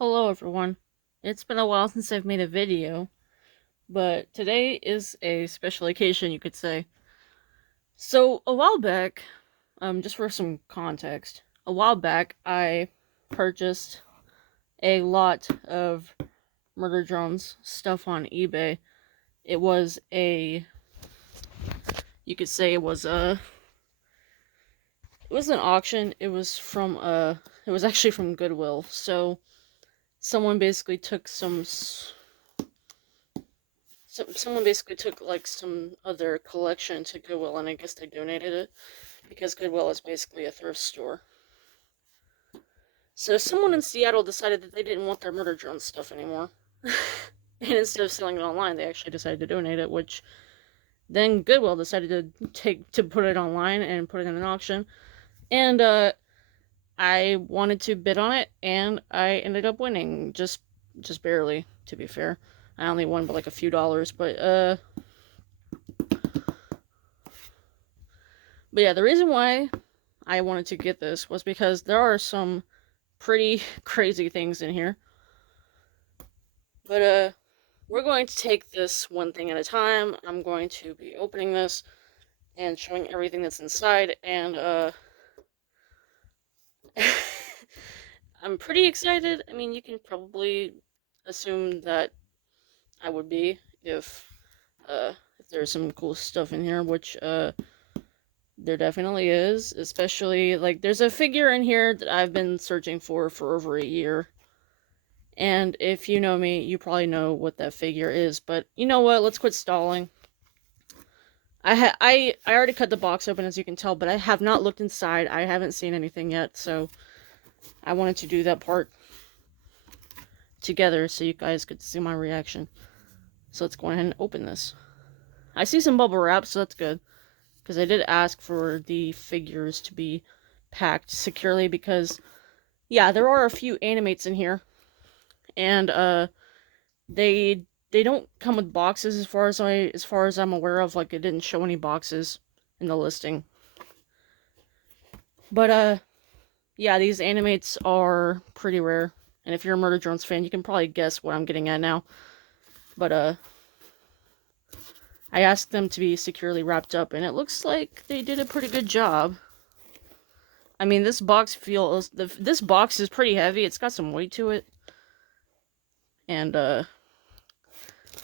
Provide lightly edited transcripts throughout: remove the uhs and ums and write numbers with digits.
Hello everyone. It's been a while since I've made a video, but today is a special occasion, you could say. So, a while back, just for some context, a while back I purchased a lot of Murder Drones stuff on eBay. It was you could say it was an auction. It was actually from Goodwill. So, someone basically took someone basically took like some other collection to Goodwill, and I guess they donated it because Goodwill is basically a thrift store. So someone in Seattle decided that they didn't want their murder drone stuff anymore, and instead of selling it online, they actually decided to donate it. Which then Goodwill decided to put it online and put it in an auction, and I wanted to bid on it, and I ended up winning just barely. To be fair, I only won by like a few dollars, but yeah, the reason why I wanted to get this was because there are some pretty crazy things in here. But we're going to take this one thing at a time. I'm going to be opening this and showing everything that's inside, and I'm pretty excited. I mean, you can probably assume that I would be if there's some cool stuff in here, which there definitely is. Especially like there's a figure in here that I've been searching for over a year. And if you know me, you probably know what that figure is. But you know what? Let's quit stalling. I already cut the box open, as you can tell, but I have not looked inside. I haven't seen anything yet, so I wanted to do that part together so you guys could see my reaction. So let's go ahead and open this. I see some bubble wrap, so that's good, because I did ask for the figures to be packed securely because, yeah, there are a few animates in here, and they they don't come with boxes as far as I'm aware of. Like, it didn't show any boxes in the listing. But yeah, these animates are pretty rare. And if you're a Murder Drones fan, you can probably guess what I'm getting at now. But I asked them to be securely wrapped up, and it looks like they did a pretty good job. I mean, this box is pretty heavy. It's got some weight to it. And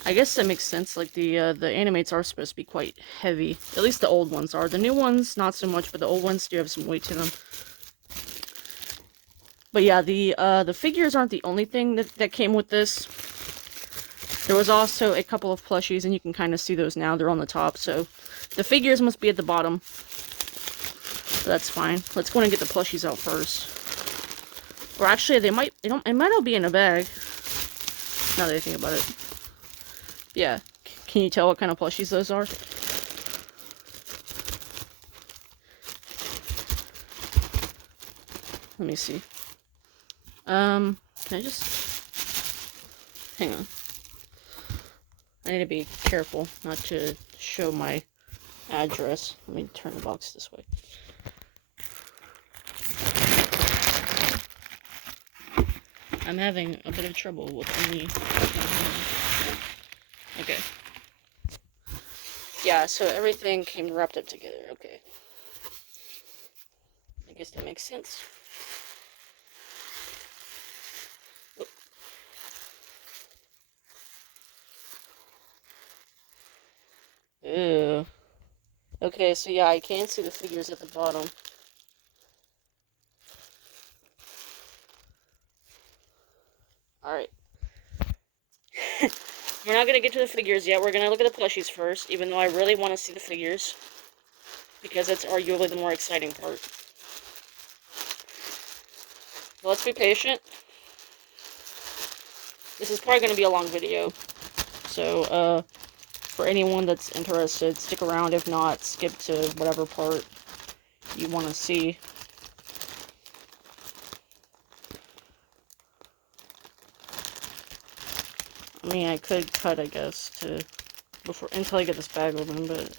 I guess that makes sense. Like the animates are supposed to be quite heavy. At least the old ones are. The new ones not so much, but the old ones do have some weight to them. But yeah, the figures aren't the only thing that came with this. There was also a couple of plushies, and you can kind of see those now. They're on the top, so the figures must be at the bottom. So that's fine. Let's go and get the plushies out first. Or actually, it might all be in a bag. Now that I think about it. Yeah. Can you tell what kind of plushies those are? Let me see. Can I just... Hang on. I need to be careful not to show my address. Let me turn the box this way. I'm having a bit of trouble with only... Okay. Yeah, so everything came wrapped up together. Okay. I guess that makes sense. Ew. Okay, so yeah, I can see the figures at the bottom. Alright. We're not gonna get to the figures yet. We're gonna look at the plushies first, even though I really want to see the figures. Because that's arguably the more exciting part. But let's be patient. This is probably gonna be a long video. So, for anyone that's interested, stick around. If not, skip to whatever part you want to see. I mean, I could cut, I guess, until I get this bag open, but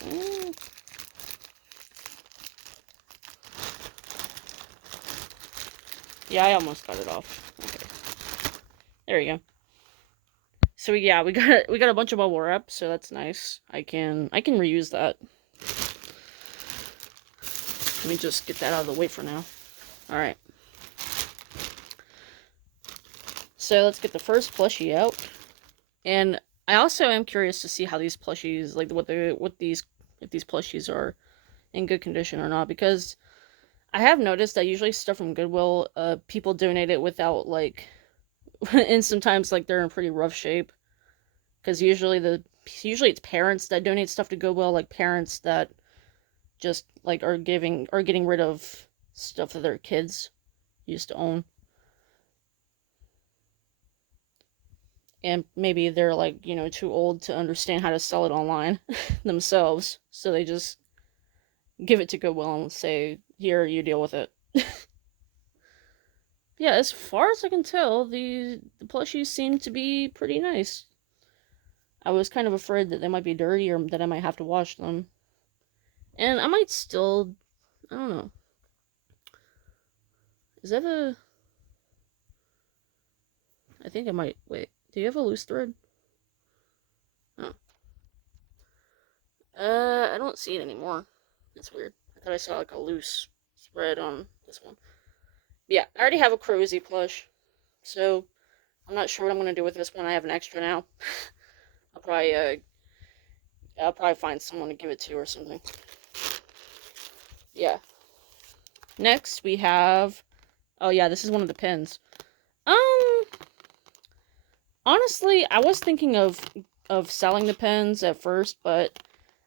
yeah, I almost got it off. Okay. There you go. So yeah, we got a bunch of bubble wrap, so that's nice. I can reuse that. Let me just get that out of the way for now. All right. So let's get the first plushie out. And I also am curious to see how these plushies, like if these plushies are in good condition or not, because I have noticed that usually stuff from Goodwill, people donate it without like, and sometimes like they're in pretty rough shape, because usually it's parents that donate stuff to Goodwill, like parents that just like are getting rid of stuff that their kids used to own. And maybe they're like, too old to understand how to sell it online themselves, so they just give it to Goodwill and say, "Here, you deal with it." Yeah, as far as I can tell, the plushies seem to be pretty nice. I was kind of afraid that they might be dirty or that I might have to wash them. And I might still, I don't know. Is that a I think I might wait. Do you have a loose thread? Oh. I don't see it anymore. That's weird. I thought I saw like a loose thread on this one. But yeah, I already have a Crozzy plush, so I'm not sure what I'm gonna do with this one. I have an extra now. I'll probably I'll probably find someone to give it to or something. Yeah. Next we have, oh yeah, this is one of the pins. Honestly, I was thinking of selling the pins at first, but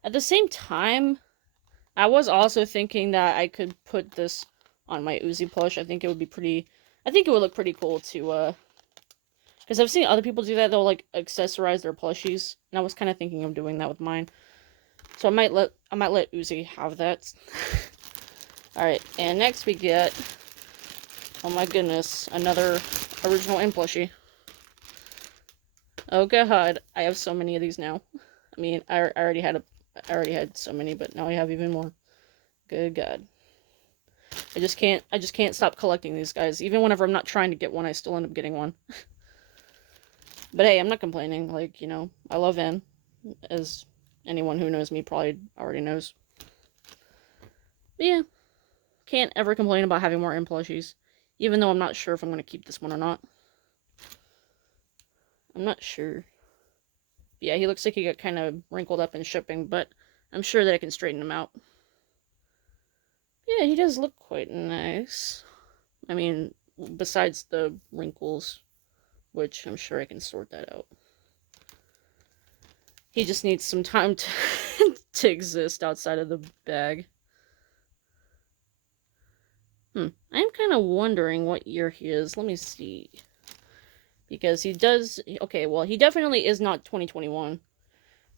at the same time, I was also thinking that I could put this on my Uzi plush. I think it would look pretty cool to because I've seen other people do that. They'll like accessorize their plushies, and I was kind of thinking of doing that with mine. So I might let Uzi have that. All right, and next we get, oh my goodness, another original M plushie. Oh god, I have so many of these now. I mean, I already had so many, but now I have even more. Good god. I just can't stop collecting these guys. Even whenever I'm not trying to get one, I still end up getting one. But hey, I'm not complaining. Like, I love N, as anyone who knows me probably already knows. But yeah, can't ever complain about having more M plushies, even though I'm not sure if I'm going to keep this one or not. I'm not sure. Yeah, he looks like he got kind of wrinkled up in shipping, but I'm sure that I can straighten him out. Yeah, he does look quite nice. I mean, besides the wrinkles, which I'm sure I can sort that out. He just needs some time to, to exist outside of the bag. I'm kind of wondering what year he is. Let me see. Because he does... Okay, well, he definitely is not 2021.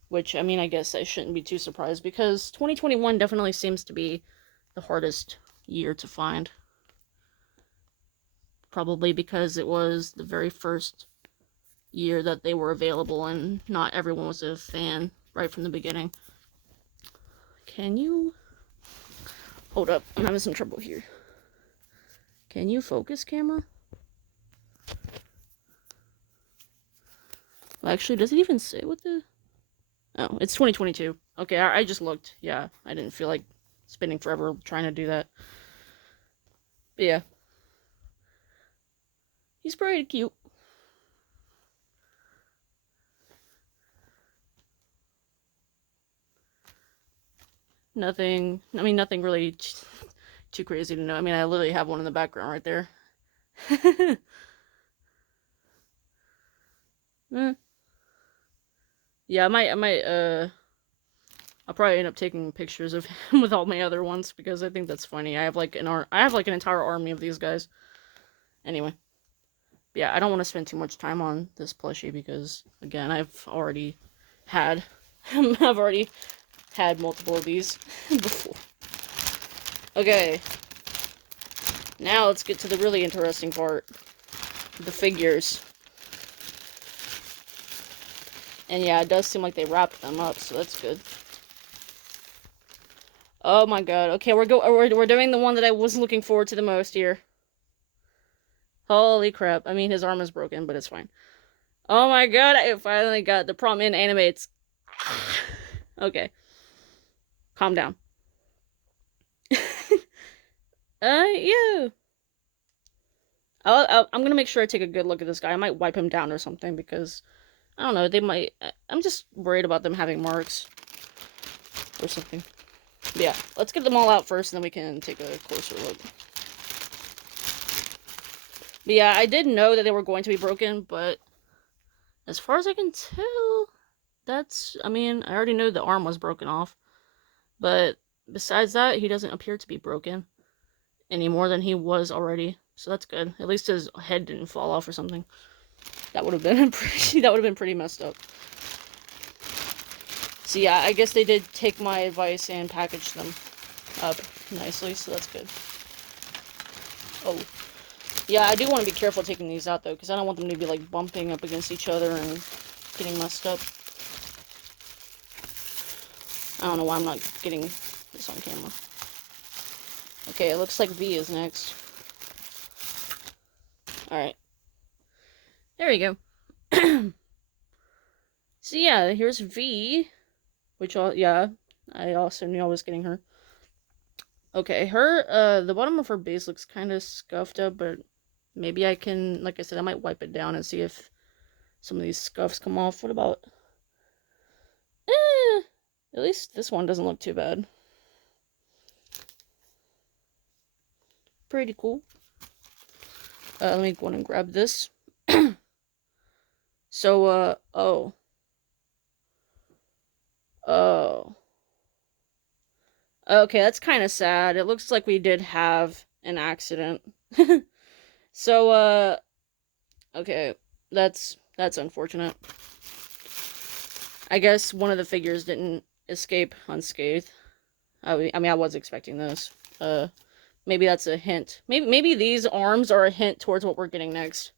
Which, I mean, I guess I shouldn't be too surprised, because 2021 definitely seems to be the hardest year to find. Probably because it was the very first year that they were available, and not everyone was a fan right from the beginning. Can you... Hold up, I'm having some trouble here. Can you focus, camera? Well, actually, does it even say what the... Oh, it's 2022. Okay, I just looked. Yeah, I didn't feel like spending forever trying to do that. But yeah. He's pretty cute. Nothing really too crazy to know. I mean, I literally have one in the background right there. Yeah, I'll probably end up taking pictures of him with all my other ones, because I think that's funny. I have like an entire army of these guys. Anyway. Yeah, I don't want to spend too much time on this plushie, because again, I've already had multiple of these before. Okay. Now let's get to the really interesting part. The figures. And yeah, it does seem like they wrapped them up, so that's good. Oh my god. Okay, we're doing the one that I was looking forward to the most here. Holy crap. I mean, his arm is broken, but it's fine. Oh my god, I finally got the problem in animates. Okay. Calm down. Yeah. I'm gonna make sure I take a good look at this guy. I might wipe him down or something because, I don't know, they might... I'm just worried about them having marks or something. But yeah, let's get them all out first and then we can take a closer look. But yeah, I did know that they were going to be broken, but as far as I can tell, that's... I mean, I already knew the arm was broken off. But besides that, he doesn't appear to be broken any more than he was already. So that's good. At least his head didn't fall off or something. That would have been pretty messed up. So yeah, I guess they did take my advice and package them up nicely, so that's good. Oh. Yeah, I do want to be careful taking these out though, because I don't want them to be like bumping up against each other and getting messed up. I don't know why I'm not getting this on camera. Okay, it looks like V is next. Alright. There we go. So yeah, here's V. Which, yeah, I also knew I was getting her. Okay, her, the bottom of her base looks kind of scuffed up, but maybe I can, like I said, I might wipe it down and see if some of these scuffs come off. What about... at least this one doesn't look too bad. Pretty cool. Let me go in and grab this. So, oh. Oh. Okay, that's kind of sad. It looks like we did have an accident. So, okay, that's unfortunate. I guess one of the figures didn't escape unscathed. I mean, I was expecting this. Maybe that's a hint. Maybe these arms are a hint towards what we're getting next.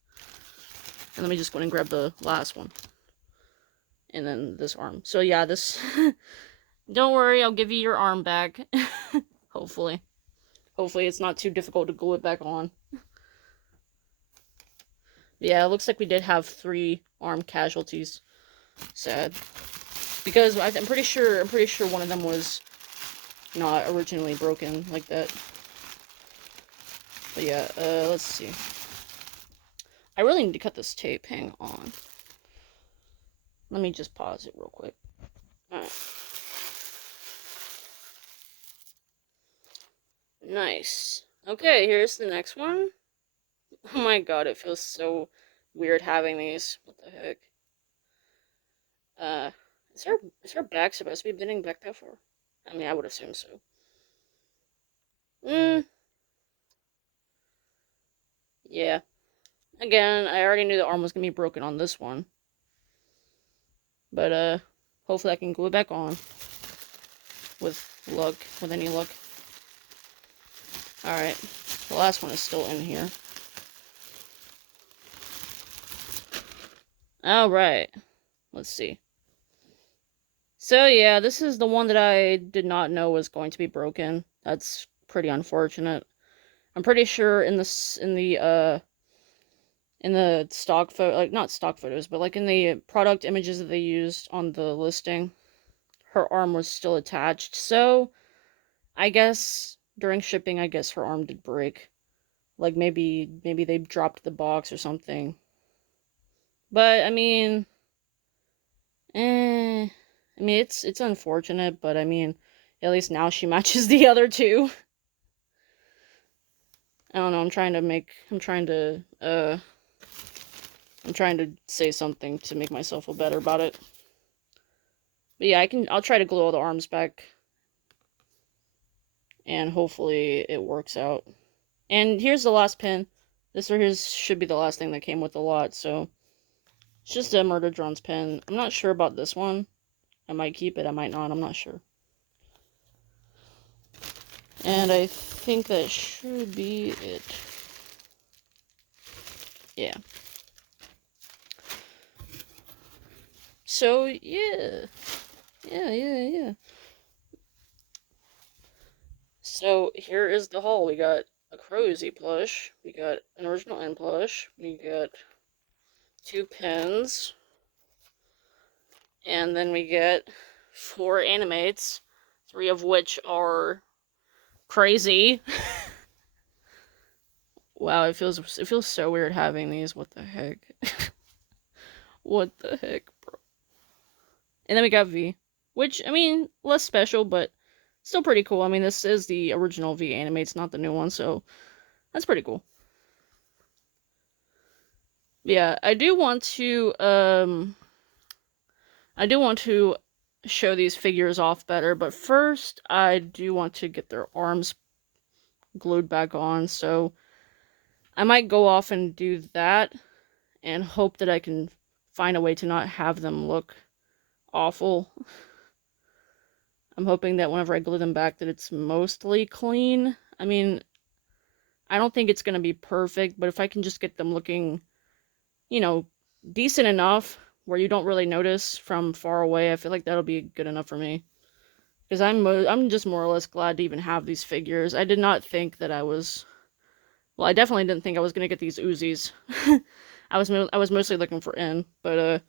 And let me just go and grab the last one. And then this arm. So yeah, this... Don't worry, I'll give you your arm back. Hopefully. Hopefully it's not too difficult to glue it back on. Yeah, it looks like we did have 3 arm casualties. Sad. Because I'm pretty sure one of them was not originally broken like that. But yeah, let's see. I really need to cut this tape. Hang on. Let me just pause it real quick. Alright. Nice. Okay, here's the next one. Oh my god, it feels so weird having these. What the heck? Is her back supposed to be bending back that far? I mean, I would assume so. Yeah. Again, I already knew the arm was gonna be broken on this one. But, hopefully I can glue it back on. With luck, with any luck. Alright. The last one is still in here. Alright. Let's see. So yeah, this is the one that I did not know was going to be broken. That's pretty unfortunate. I'm pretty sure in the stock photo, like not stock photos, but like in the product images that they used on the listing, her arm was still attached. So I guess during shipping, I guess her arm did break. Like maybe they dropped the box or something. But I mean, I mean it's unfortunate, but I mean, at least now she matches the other two. I don't know, I'm trying to say something to make myself feel better about it. But yeah, I'll try to glue all the arms back. And hopefully it works out. And here's the last pin. This right here should be the last thing that came with the lot, so it's just a Murder Drones pin. I'm not sure about this one. I might keep it, I might not, I'm not sure. And I think that should be it. Yeah. So, yeah. Yeah. So, here is the haul. We got a Crowsy plush. We got an original N plush. We got 2 pins. And then we get 4 animates, 3 of which are crazy. Wow, it feels so weird having these. What the heck? What the heck, bro? And then we got V, which, I mean, less special, but still pretty cool. I mean, this is the original V animates, not the new one, so that's pretty cool. Yeah, I do want to show these figures off better, but first I do want to get their arms glued back on, so I might go off and do that and hope that I can find a way to not have them look awful. I'm hoping that whenever I glue them back that it's mostly clean. I mean, I don't think it's going to be perfect, but if I can just get them looking, you know, decent enough where you don't really notice from far away, I feel like that'll be good enough for me. Because I'm just more or less glad to even have these figures. I did not think that I was... Well, I definitely didn't think I was going to get these Uzis. I was mostly looking for N, but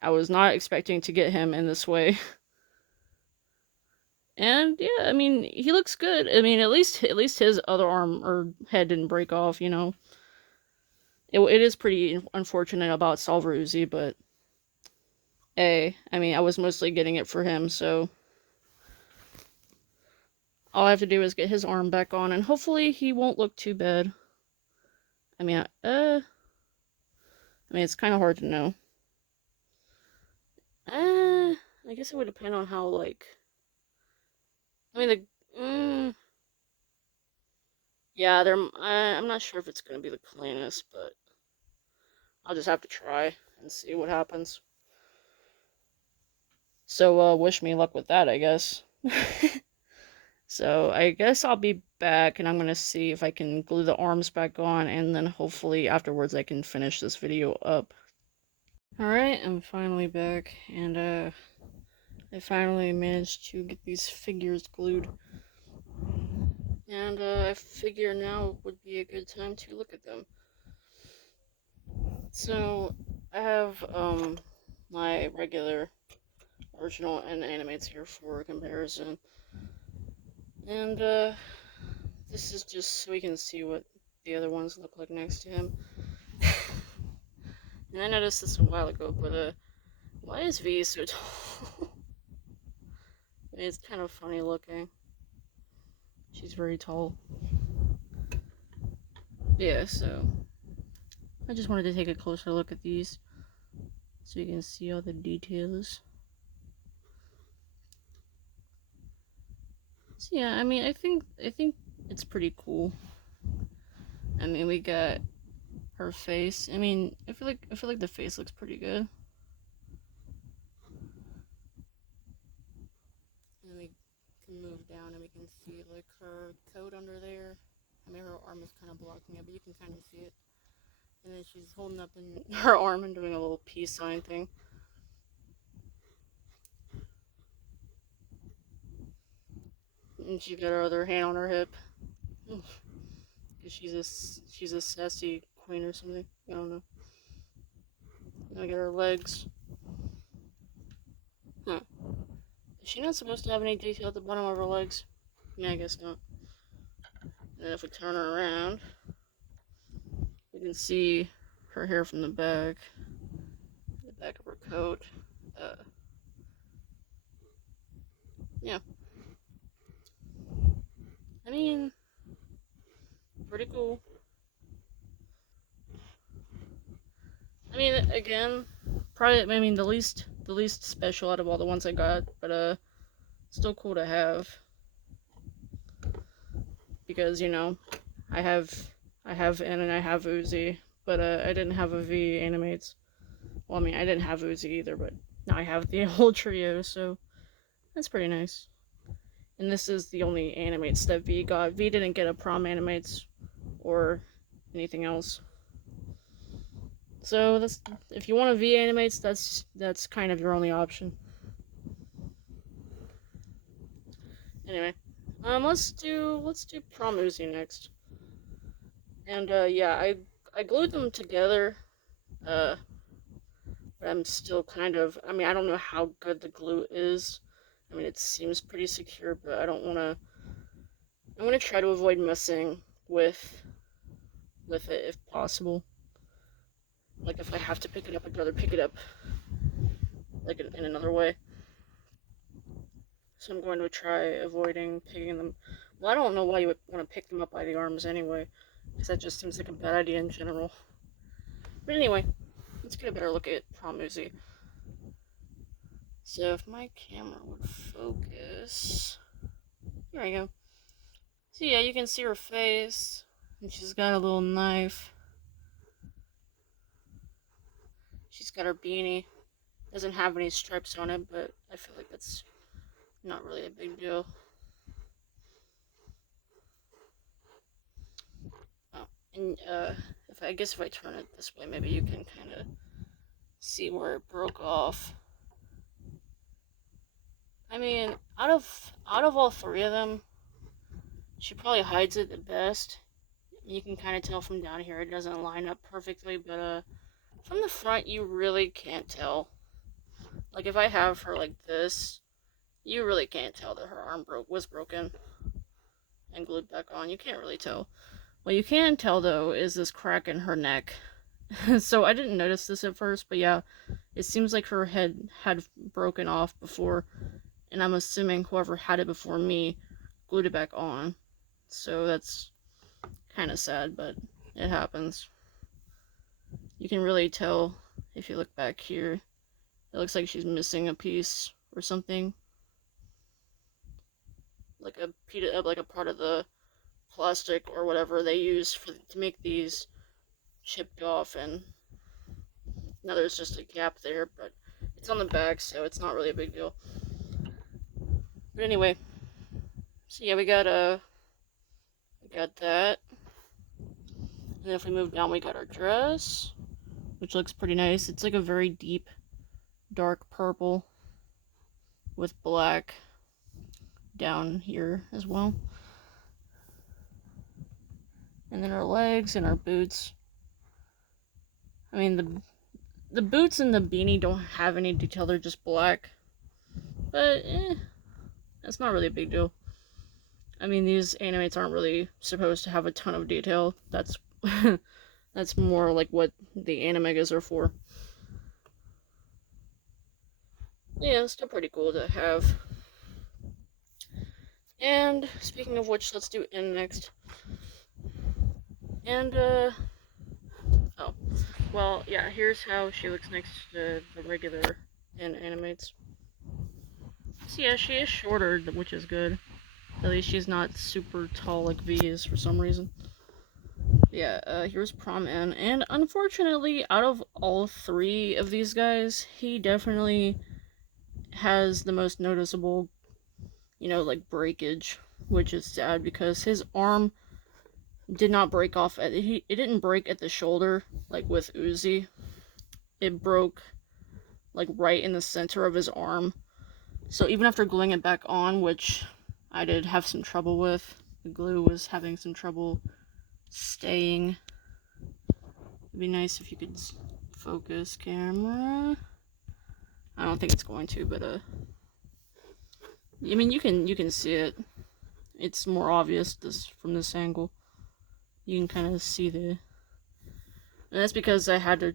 I was not expecting to get him in this way. And yeah, I mean, he looks good. I mean, at least his other arm or head didn't break off, you know. It is pretty unfortunate about Solver Uzi, but I mean, I was mostly getting it for him, so all I have to do is get his arm back on, and hopefully he won't look too bad. I mean, it's kind of hard to know. I guess it would depend on how, like, I mean, yeah, I'm not sure if it's gonna be the cleanest, but I'll just have to try and see what happens. So, wish me luck with that, I guess. So, I guess I'll be back, and I'm gonna see if I can glue the arms back on, and then hopefully afterwards I can finish this video up. Alright, I'm finally back, and, I finally managed to get these figures glued. And, I figure now would be a good time to look at them. So, I have, my regular original and animates here for comparison. And, this is just so we can see what the other ones look like next to him. And I noticed this a while ago, but, why is V so tall? I mean, it's kind of funny looking. She's very tall. Yeah, so I just wanted to take a closer look at these so you can see all the details. So yeah, I mean, I think it's pretty cool. I mean, we got her face. I mean, I feel like the face looks pretty good. And we can move down and we can see like her coat under there. I mean, her arm is kind of blocking it, but you can kind of see it. And then she's holding up in her arm and doing a little peace sign thing. And she's got her other hand on her hip. She's a sassy queen or something. I don't know. And I got her legs. Huh. Is she not supposed to have any detail at the bottom of her legs? Yeah, I guess not. And then if we turn her around, we can see her hair from the back of her coat. Yeah. I mean, pretty cool. I mean, again, probably, I mean, the least special out of all the ones I got, but, still cool to have. Because, you know, I have N and I have Uzi, but, I didn't have a V animates. Well, I mean, I didn't have Uzi either, but now I have the whole trio, so that's pretty nice. And this is the only animates that V got. V didn't get a prom animates or anything else. So that's, if you want a V animates, that's kind of your only option. Anyway, let's do Prom Uzi next. And yeah, I glued them together. Uh, but I'm still kind of. I mean, I don't know how good the glue is. I mean, it seems pretty secure, but I don't want to. I'm gonna try to avoid messing with it if possible. Like if I have to pick it up, I'd rather pick it up like in another way. So I'm going to try avoiding picking them. Well, I don't know why you would want to pick them up by the arms anyway, because that just seems like a bad idea in general. But anyway, let's get a better look at Prom Uzi. So if my camera would focus, here we go. So yeah, you can see her face, and she's got a little knife. She's got her beanie. Doesn't have any stripes on it, but I feel like that's not really a big deal. Oh, and I guess if I turn it this way, maybe you can kind of see where it broke off. I mean, out of all three of them, she probably hides it the best. You can kind of tell from down here it doesn't line up perfectly, but from the front you really can't tell. Like if I have her like this, you really can't tell that her arm was broken and glued back on. You can't really tell. What you can tell though is this crack in her neck. So I didn't notice this at first, but yeah, it seems like her head had broken off before, and I'm assuming whoever had it before me glued it back on. So that's kind of sad, but it happens. You can really tell if you look back here. It looks like she's missing a piece or something. Like a part of the plastic or whatever they use to make these chipped off, and now there's just a gap there, but it's on the back, so it's not really a big deal. But anyway, so yeah, we got that. And then if we move down, we got our dress, which looks pretty nice. It's like a very deep, dark purple with black down here as well. And then our legs and our boots. I mean, the boots and the beanie don't have any detail, they're just black. But, that's not really a big deal. I mean, these animates aren't really supposed to have a ton of detail. That's that's more like what the animegas are for. Yeah, it's still pretty cool to have. And speaking of which, let's do N next. And oh, well, yeah, here's how she looks next to the regular N animates. So yeah, she is shorter, which is good. At least she's not super tall like V is for some reason. Yeah, here's Prom N, and unfortunately, out of all three of these guys, he definitely has the most noticeable, like breakage, which is sad because his arm did not break off. It didn't break at the shoulder like with Uzi. It broke like right in the center of his arm. So even after gluing it back on, which I did have some trouble with, the glue was having some trouble staying. It'd be nice if you could focus, camera. I don't think it's going to, but I mean you can see it. It's more obvious from this angle. You can kind of see and that's because I had to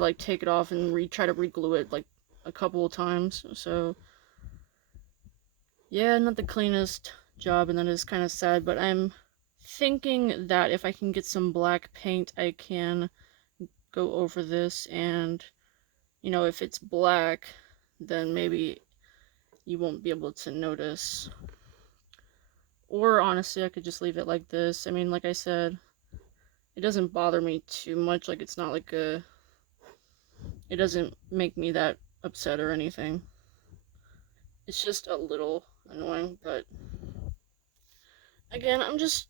like take it off and try to re-glue it like a couple of times. So yeah, not the cleanest job, and that is kind of sad, but I'm thinking that if I can get some black paint, I can go over this, and if it's black, then maybe you won't be able to notice. Or honestly, I could just leave it like this. I mean, like I said, it doesn't bother me too much. Like, it's not like it doesn't make me that upset or anything. It's just a little annoying, but again, I'm just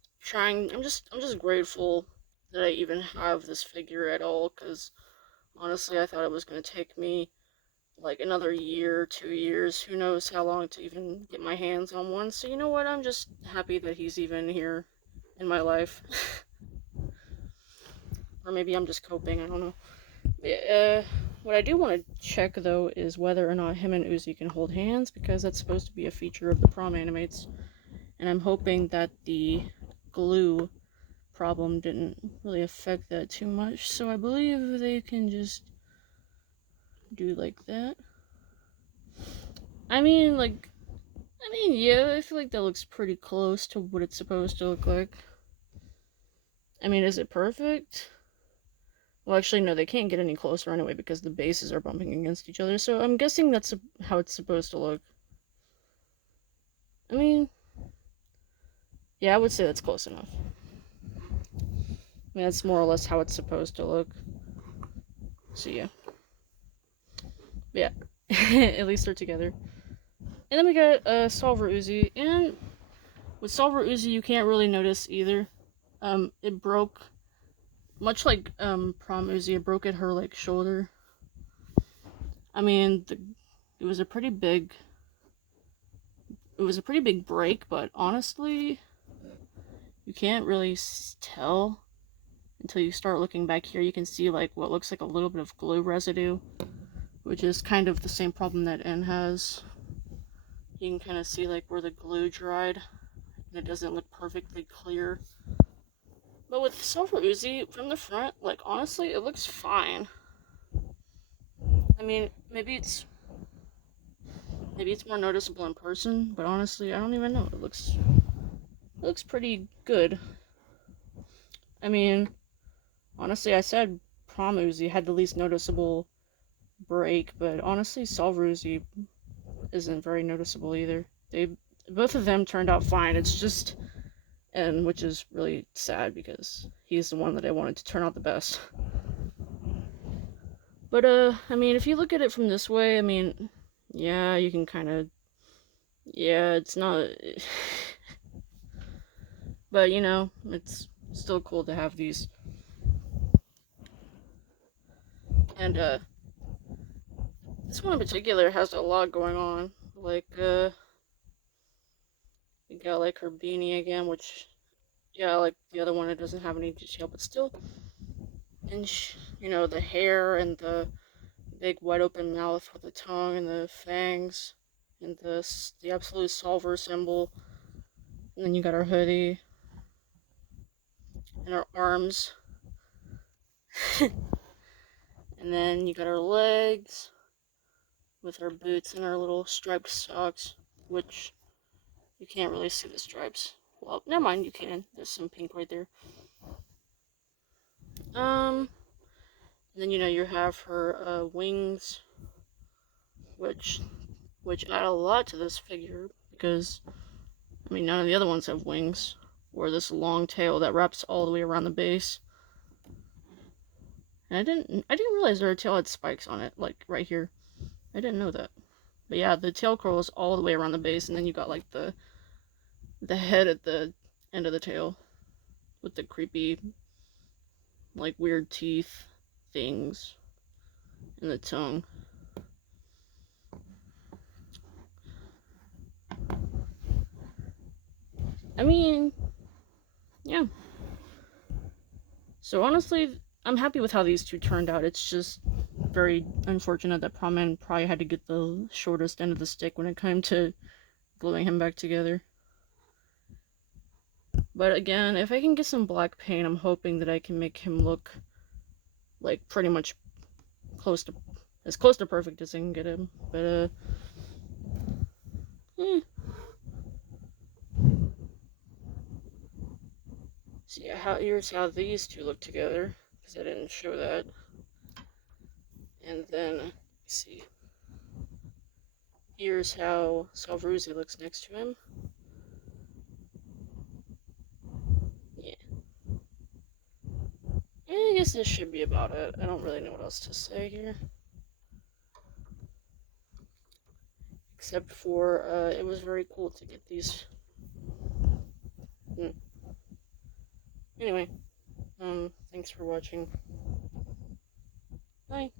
grateful that I even have this figure at all, because honestly, I thought it was going to take me like another year, 2 years, who knows how long to even get my hands on one. So you know what, I'm just happy that he's even here in my life. Or maybe I'm just coping, I don't know. What I do want to check though is whether or not him and Uzi can hold hands, because that's supposed to be a feature of the prom animates. And I'm hoping that the glue problem didn't really affect that too much. So I believe they can just do like that. I mean, yeah, I feel like that looks pretty close to what it's supposed to look like. I mean, is it perfect? Well, actually, no, they can't get any closer anyway because the bases are bumping against each other, so I'm guessing that's how it's supposed to look. I mean, yeah, I would say that's close enough. I mean, that's more or less how it's supposed to look. So, yeah. Yeah. At least they're together. And then we got Solver Uzi, and with Solver Uzi, you can't really notice either. It broke, much like Prom Uzi, it broke at her like shoulder. I mean, it was a pretty big break, but honestly, you can't really tell until you start looking back here. You can see like what looks like a little bit of glue residue, which is kind of the same problem that N has. You can kind of see like where the glue dried, and it doesn't look perfectly clear. But with Solver Uzi from the front, like honestly, it looks fine. I mean, maybe it's more noticeable in person, but honestly, I don't even know. It looks pretty good. I mean, honestly, I said Prom Uzi had the least noticeable break, but honestly, Solver Uzi isn't very noticeable either. Both of them turned out fine. It's just N, which is really sad because he's the one that I wanted to turn out the best. But I mean, if you look at it from this way, I mean, yeah, you can kind of, yeah, it's not, but you know, it's still cool to have these. And this one in particular has a lot going on. Like, you got like her beanie again, which, yeah, like the other one, it doesn't have any detail, but still. And you know, the hair and the big wide open mouth with the tongue and the fangs and the absolute solver symbol. And then you got her hoodie and her arms. And then you got her legs with her boots and her little striped socks, which you can't really see the stripes. Well, never mind, you can. There's some pink right there. And then you know you have her wings, which add a lot to this figure because I mean none of the other ones have wings or this long tail that wraps all the way around the base. And I didn't realize her tail had spikes on it, like right here. I didn't know that. But yeah, the tail curls all the way around the base, and then you got like the head at the end of the tail with the creepy, like weird teeth things and the tongue. I mean, yeah. So honestly, I'm happy with how these two turned out. It's just very unfortunate that Promen probably had to get the shortest end of the stick when it came to gluing him back together. But again, if I can get some black paint, I'm hoping that I can make him look like pretty much as close to perfect as I can get him. But see here's how these two look together, because I didn't show that. And then let's see, here's how Solver Uzi looks next to him. Yeah. And I guess this should be about it. I don't really know what else to say here. Except for, it was very cool to get these. Anyway, thanks for watching. Bye.